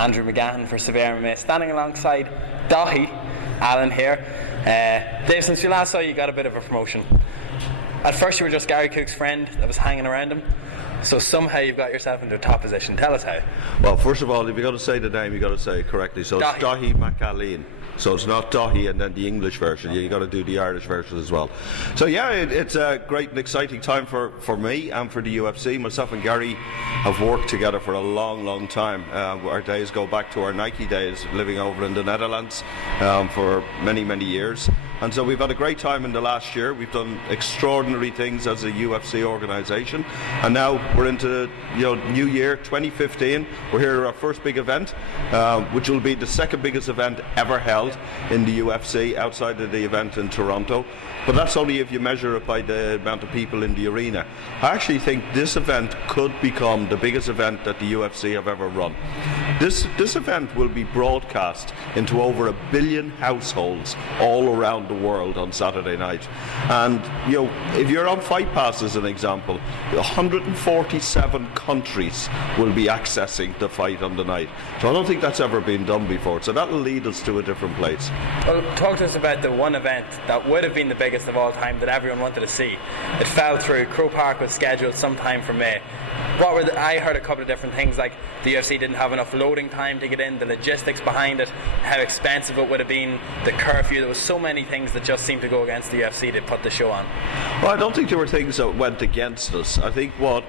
Andrew McGahan for SevereMMA, standing alongside Dahi, Alan here. Dave, since we last saw you, got a bit of a promotion. At first you were just Gary Cook's friend that was hanging around him, so somehow you've got yourself into a top position. Tell us how. Well, first of all, if you've got to say the name, you've got to say it correctly. So it's Dahi McAleen. So it's not Dahi and then the English version. You've got to do the Irish version as well. So yeah, it's a great and exciting time for me and for the UFC. Myself and Gary have worked together for a long time. Our days go back to our Nike days, living over in the Netherlands for many years. And so we've had a great time in the last year. We've done extraordinary things as a UFC organisation, and now we're into new year 2015. We're here at our first big event, which will be the second biggest event ever held in the UFC outside of the event in Toronto. But that's only if you measure it by the amount of people in the arena. I actually think this event could become the biggest event that the UFC have ever run. This event will be broadcast into over 1 billion households all around the world on Saturday night. And if you're on Fight Pass as an example, 147 countries will be accessing the fight on the night. So I don't think that's ever been done before. So that'll lead us to a different place. Well, talk to us about the one event that would have been the biggest of all time that everyone wanted to see. It fell through. Croker Park was scheduled sometime for May. I heard a couple of different things, like the UFC didn't have enough loading time to get in, the logistics behind it, how expensive it would have been, the curfew. There was so many things that just seemed to go against the UFC to put the show on. Well, I don't think there were things that went against us. I think what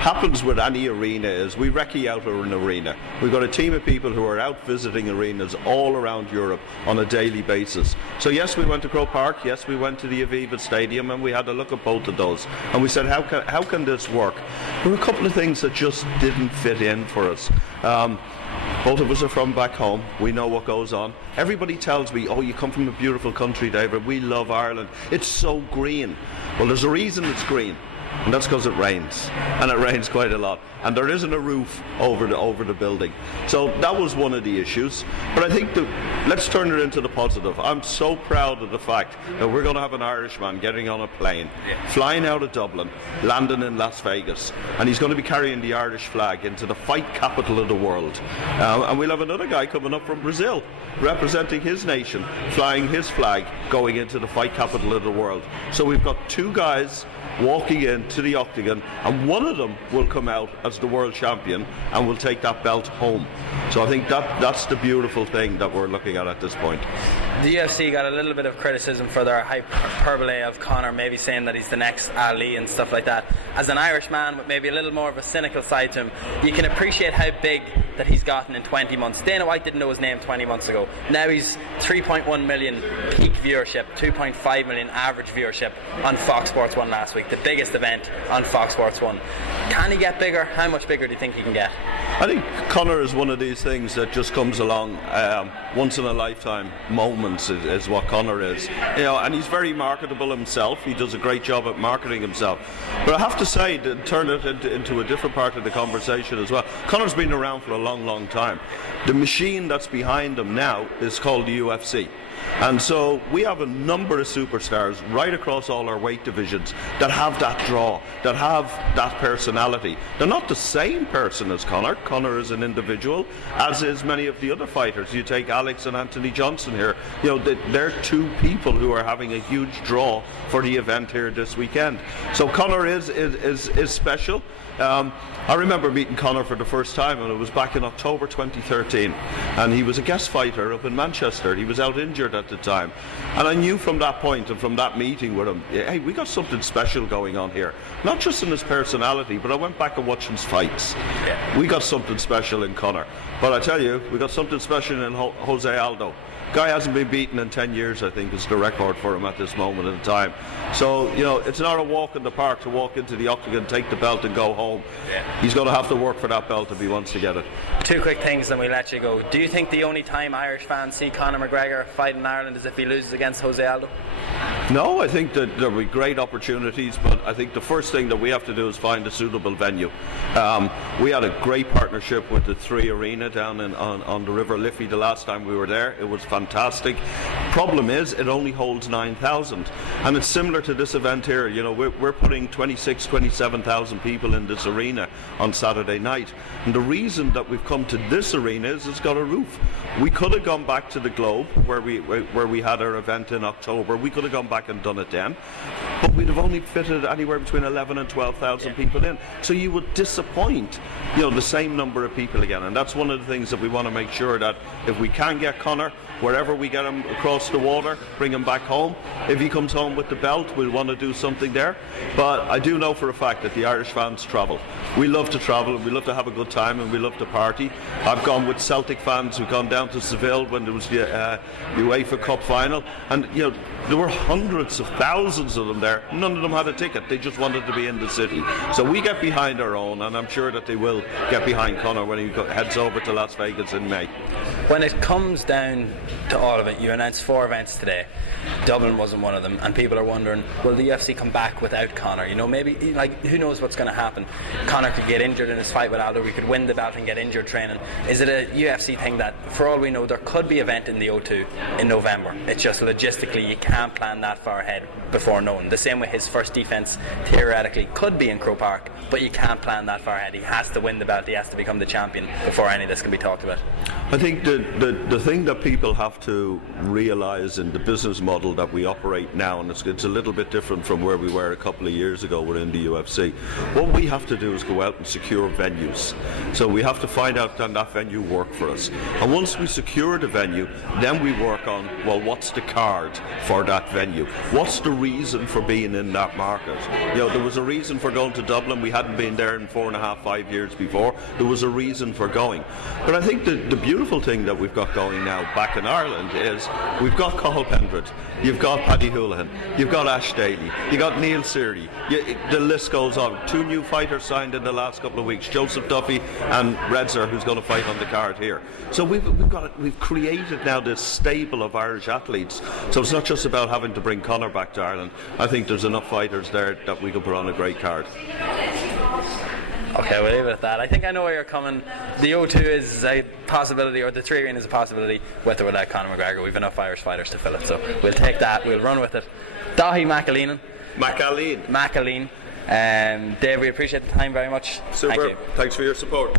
happens with any arena is we recce out an arena. We've got a team of people who are out visiting arenas all around Europe on a daily basis. So yes, we went to Croker Park, yes, we went to the Aviva Stadium, and we had a look at both of those. And we said, how can this work? There were a couple of things that just didn't fit in for us. Both of us are from back home. We know what goes on. Everybody tells me, oh, you come from a beautiful country, David. We love Ireland. It's so green. Well, there's a reason it's green. And that's because it rains, and it rains quite a lot, and there isn't a roof over the building. So that was one of the issues. But I think let's turn it into the positive. I'm so proud of the fact that we're going to have an Irishman getting on a plane, flying out of Dublin, landing in Las Vegas, and he's going to be carrying the Irish flag into the fight capital of the world. And we'll have another guy coming up from Brazil, representing his nation, flying his flag, going into the fight capital of the world. So we've got two guys walking into the octagon, and one of them will come out as the world champion and will take that belt home. So I think that's the beautiful thing that we're looking at this point. The UFC got a little bit of criticism for their hyperbole of Conor maybe saying that he's the next Ali and stuff like that. As an Irish man with maybe a little more of a cynical side to him, you can appreciate how big that he's gotten in 20 months. Dana White didn't know his name 20 months ago. Now he's 3.1 million peak viewership, 2.5 million average viewership on Fox Sports 1 last week, the biggest event on Fox Sports 1. Can he get bigger? How much bigger do you think he can get? I think Conor is one of these things that just comes along once in a lifetime moments is what Conor is. And he's very marketable himself. He does a great job at marketing himself. But I have to say, to turn it into a different part of the conversation as well, Conor's been around for a long time. The machine that's behind him now is called the UFC. And so we have a number of superstars right across all our weight divisions that have that draw, that have that personality. They're not the same person as Conor. Conor is an individual, as is many of the other fighters. You take Alex and Anthony Johnson here. They're two people who are having a huge draw for the event here this weekend. So Conor is special. I remember meeting Conor for the first time, and it was back in October 2013, and he was a guest fighter up in Manchester. He was out injured at the time, and I knew from that point and from that meeting with him, hey, we got something special going on here, not just in his personality, but I went back and watched his fights. We got something special in Conor, but I tell you, we got something special in Jose Aldo. Guy hasn't been beaten in 10 years, I think, is the record for him at this moment in time. So, it's not a walk in the park to walk into the octagon, take the belt and go home. He's going to have to work for that belt if he wants to get it. Two quick things, then we let you go. Do you think the only time Irish fans see Conor McGregor fight in Ireland is if he loses against Jose Aldo? No, I think that there'll be great opportunities, but I think the first thing that we have to do is find a suitable venue. We had a great partnership with the 3 Arena down on the River Liffey the last time we were there. It was fantastic. Problem is, it only holds 9,000, and it's similar to this event here. You know, we're putting 27,000 people in this arena on Saturday night, and the reason that we've come to this arena is it's got a roof. We could have gone back to the Globe where we had our event in October. We could have gone back and done it then, but we'd have only fitted anywhere between 11 and 12,000 people in. So you would disappoint, you know, the same number of people again, and that's one of the things that we want to make sure that if we can get Conor, wherever we get him across the water, bring him back home. If he comes home with the belt, we'll want to do something there. But I do know for a fact that the Irish fans travel. We love to travel, and we love to have a good time, and we love to party. I've gone with Celtic fans who've gone down to Seville when there was the UEFA Cup final, and you know, there were hundreds of thousands of them there. None of them had a ticket. They just wanted to be in the city. So we get behind our own, and I'm sure that they will get behind Conor when he heads over to Las Vegas in May. When it comes down to all of it, you announced 4 events today. Dublin wasn't one of them, and people are wondering, will the UFC come back without Conor? You know, maybe, like, who knows what's going to happen? Conor could get injured in his fight with Aldo. We could win the belt and get injured training. Is it a UFC thing that, for all we know, there could be an event in the O2 in November? It's just logistically you can't plan that far ahead before knowing. The same way his first defence theoretically could be in Croker Park, but you can't plan that far ahead. He has to win the belt. He has to become the champion before any of this can be talked about. I think the thing that people have to realise in the business model that we operate now, and it's a little bit different from where we were a couple of years ago within the UFC, what we have to do is go out and secure venues. So we have to find out can that venue work for us. And once we secure the venue, then we work on, well, what's the card for that venue? What's the reason for being in that market? You know, there was a reason for going to Dublin. We hadn't been there in 4.5, 5 years before. There was a reason for going. But I think the beautiful thing that we've got going now back in Ireland is we've got Cathal Pendred, you've got Paddy Houlihan, you've got Ash Daly, you've got Neil Seardy, the list goes on. 2 new fighters signed in the last couple of weeks, Joseph Duffy and Redzer, who's going to fight on the card here. So we've created now this stable of Irish athletes. So it's not just about having to bring Conor back to Ireland. I think there's enough fighters there that we can put on a great card. Okay, we'll leave it at that. I think I know where you're coming. The O2 is a possibility, or the 3 Arena is a possibility, with or without Conor McGregor. We've enough Irish fighters to fill it, so we'll take that, we'll run with it. Dahi McAleen. Dave, we appreciate the time very much. Super. Thank you. Thanks for your support.